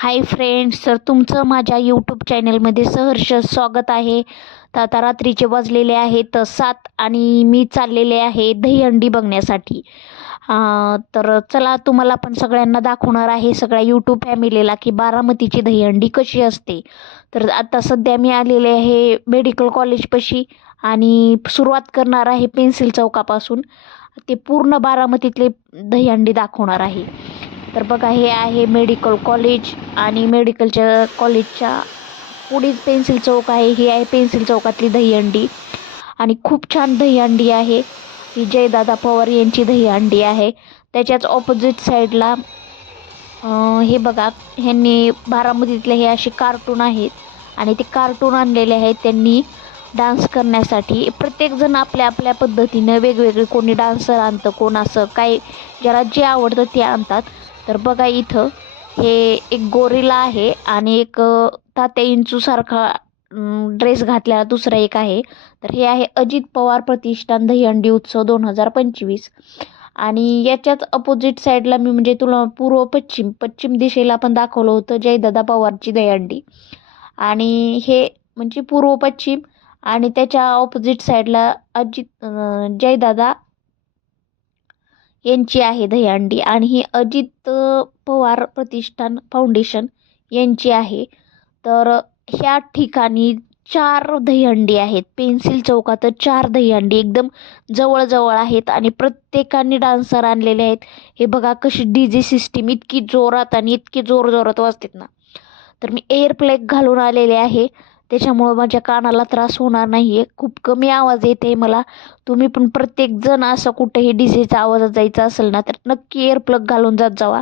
Hi friends तर तुमचं माझ्या यूट्यूब चॅनलमध्ये सहर्ष स्वागत आहे. तर आता रात्रीचे वाजलेले आहेत सात आणि मी चाललेले आहे दहीहंडी बघण्यासाठी. तर चला तुम्हाला पण सगळ्यांना दाखवणार आहे सगळ्या यूट्यूब फॅमिलीला की बारामतीची दहीहंडी कशी असते. तर आता सध्या मी आलेले आहे मेडिकल कॉलेजपाशी आणि सुरुवात करणार आहे पेन्सिल चौकापासून. ते पूर्ण बारामतीतले दहीहंडी दाखवणार आहे. तर बघा हे आहे मेडिकल कॉलेज आणि मेडिकलच्या कॉलेजच्या पुढेच पेन्सिल चौक आहे. ही आहे पेन्सिल चौकातली दहीहंडी. आणि खूप छान दहीहंडी आहे. ही जयदादा पवार यांची दहीहंडी आहे. त्याच्याच ऑपोजिट साईडला हे बघा ह्यांनी बारामतीतले हे असे कार्टून आहेत. आणि ते कार्टून आणलेले आहेत. त्यांनी डान्स करण्यासाठी. प्रत्येकजण आपल्या आपल्या पद्धतीनं वेगवेगळे कोणी डान्सर आणतं कोण असं काय ज्याला जे आवडतं ते आणतात. तर बघा इथं हे एक गोरिला आहे आणि एक तात्या इंचूसारखा ड्रेस घातलेला दुसरा एक आहे. तर हे आहे अजित पवार प्रतिष्ठान दहीहंडी उत्सव दोन हजार पंचवीस. आणि याच्याच अपोजिट साईडला मी म्हणजे तुला पूर्व पश्चिम पश्चिम दिशेला पण दाखवलं होतं जयदादा पवारची दहीहंडी आणि हे म्हणजे पूर्व पश्चिम आणि त्याच्या ऑपोजिट साईडला अजित जयदादा यांची आहे दहीहंडी. आणि ही अजित पवार प्रतिष्ठान फाउंडेशन यांची आहे. तर ह्या ठिकाणी चार दहीहंडी आहेत. पेन्सिल चौकात चार दहीहंडी एकदम जवळजवळ आहेत. आणि प्रत्येकाने डान्सर आणलेले आहेत. हे बघा कशी डी जे सिस्टीम इतकी जोरात आणि इतकी जोर जोरात वाजतात ना. तर मी एअर प्लेग घालून आलेले आहे. त्याच्यामुळं माझ्या कानाला त्रास होणार नाही आहे खूप कमी आवाज येते मला. तुम्ही पण प्रत्येकजण असं कुठेही डीजेचा आवाजात जायचा असेल ना तर नक्की एअर प्लग घालून जात जावा.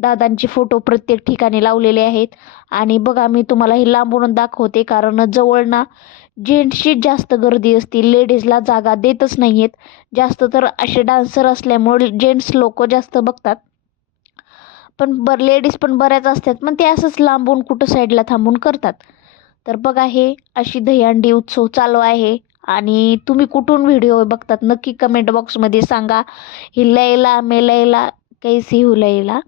दादांचे फोटो प्रत्येक ठिकाणी लावलेले आहेत. आणि बघा मी तुम्हाला हे लांबून दाखवते. कारण जवळ ना जेंट्सची जास्त गर्दी असते. लेडीजला जागा देतच नाही आहेत जास्त तर असे डान्सर असल्यामुळे जेंट्स लोक जास्त बघतात. पण बर लेडीज पण बऱ्याच असतात. पण ते असंच लांबून कुठं साईडला थांबून करतात. तर बघा हे अशी दहीहंडी उत्सव चालू आहे. आणि तुम्ही कुठून व्हिडिओ बघतात नक्की कमेंट बॉक्समध्ये सांगा. हि लयला मे लयला कैसी हु लयला.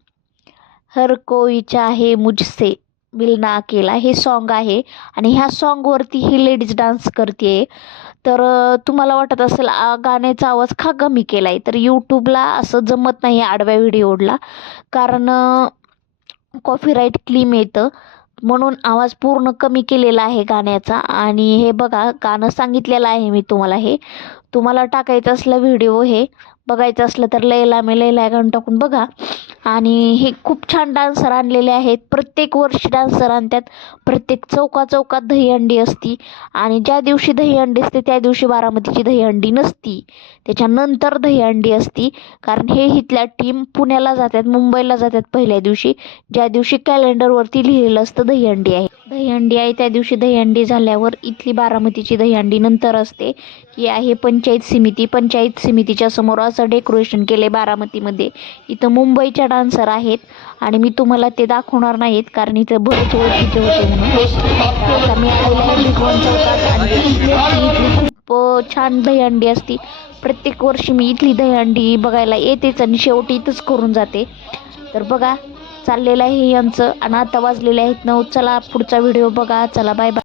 हर कोई आहे मुझसे मिलना केला हे सॉन्ग आहे. आणि ह्या सॉन्गवरती ही लेडीज डान्स करते. तर तुम्हाला वाटत असेल आ, गाण्याचा आवाज का कमी केला आहे तर यूट्यूबला असं जमत नाही आडव्या व्हिडिओला कारण कॉपीराईट क्लीम येतं. म्हणून आवाज पूर्ण कमी केलेला आहे गाण्याचा. आणि हे बघा गाणं सांगितलेलं आहे मी तुम्हाला हे. तुम्हाला टाकायचं असलं व्हिडिओ हे बघायचं असलं तर लैला मी लैला गाणं टाकून बघा. आणि हे खूप छान डान्सर आणलेले आहेत. प्रत्येक वर्षी डान्सर आणतात. प्रत्येक चौका चौकात दहीहंडी असती. आणि ज्या दिवशी दहीहंडी असते त्या दिवशी बारामतीची दहीहंडी नसती. त्याच्यानंतर दहीहंडी असती. कारण हे इथल्या टीम पुण्याला जातात मुंबईला जातात पहिल्या दिवशी. ज्या दिवशी कॅलेंडरवरती लिहिलेलं असतं दहीहंडी आहे. दहीहंडी आहे. त्या दिवशी दहीहंडी झाल्यावर इथली बारामतीची दहीहंडी नंतर असते ही आहे पंचायत समिती. पंचायत समितीच्या समोर असं डेकोरेशन केले बारामतीमध्ये. इथं मुंबईच्या डान्सर आहेत आणि मी तुम्हाला ते दाखवणार नाहीत कारण इथं बरेच ओळखीचे होते म्हणून. इथली खूप छान दहीहंडी असती. प्रत्येक वर्षी मी इथली दहीहंडी बघायला येतेच आणि शेवटी इथंच करून जाते. तर बघा चाललेलं आहे यांचं आणि आता वाजलेले आहेत नऊ. चला पुढचा व्हिडिओ बघा. चला बाय बाय